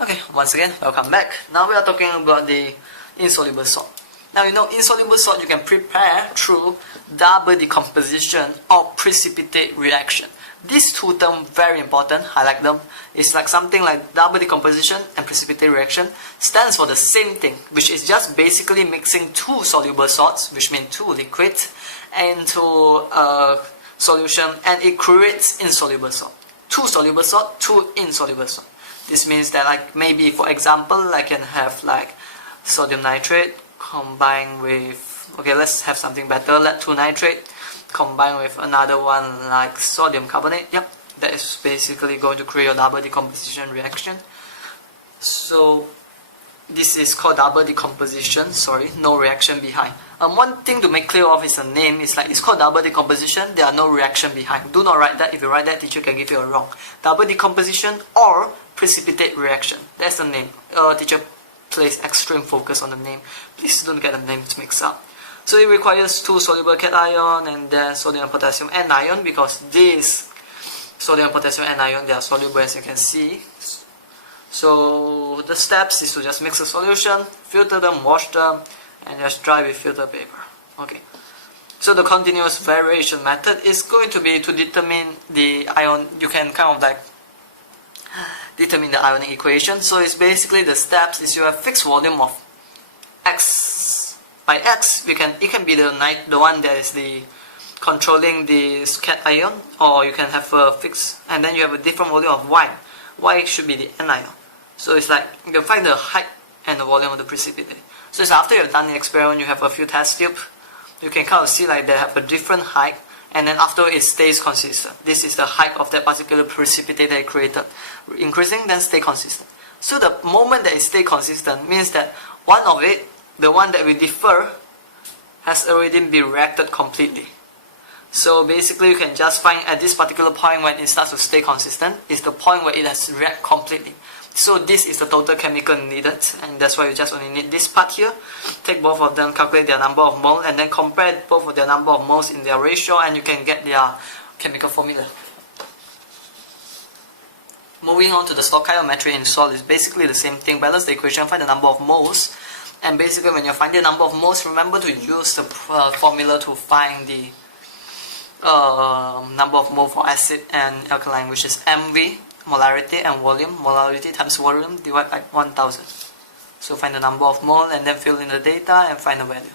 Okay, once again, welcome back. Now we are talking about the insoluble salt. Now you know insoluble salt you can prepare through double decomposition or precipitate reaction. These two terms very important, highlight them. It's like something like double decomposition and precipitate reaction stands for the same thing, which is just basically mixing two soluble salts, which means two liquids, into a solution, and it creates insoluble salt. Two soluble salt, two insoluble salt. This means that, like, maybe for example I can have like sodium nitrate combined with, okay, let's have something better, lead 2 nitrate combined with another one like sodium carbonate. Yep, that is basically going to create a double decomposition reaction. So this is called double decomposition, sorry, no reaction behind. One thing to make clear of is the name. It's like, it's called double decomposition, there are no reaction behind. Do not write that. If you write that, teacher can give you a wrong. Double decomposition or precipitate reaction, that's the name. Teacher place extreme focus on the name. Please don't get the names mixed up. So it requires two soluble cation and then sodium and potassium anion, because this sodium and potassium anion, they are soluble as you can see. So the steps is to just mix the solution, filter them, wash them, and just dry with filter paper. Okay. So the continuous variation method is going to be to determine the ion. You can kind of like determine the ionic equation. So it's basically the steps is you have fixed volume of X. By X, it can be the one that is the controlling the cation, or you can have a fixed, and then you have a different volume of Y. Y should be the anion. So it's like you can find the height and the volume of the precipitate. So it's after you've done the experiment, you have a few test tubes. You can kind of see like they have a different height, and then after it stays consistent. This is the height of that particular precipitate that it created. Increasing, then stay consistent. So the moment that it stays consistent means that one of it, the one that will differ, has already been reacted completely. So basically you can just find at this particular point when it starts to stay consistent is the point where it has reacted completely. So this is the total chemical needed, and that's why you just only need this part here. Take both of them, calculate their number of moles, and then compare both of their number of moles in their ratio, and you can get their chemical formula. Moving on to the stoichiometry in salt is basically the same thing. Balance the equation, find the number of moles, and basically when you find the number of moles, remember to use the formula to find the number of mole for acid and alkaline, which is MV, molarity, and volume. Molarity times volume divided by 1000. So find the number of mole and then fill in the data and find the value.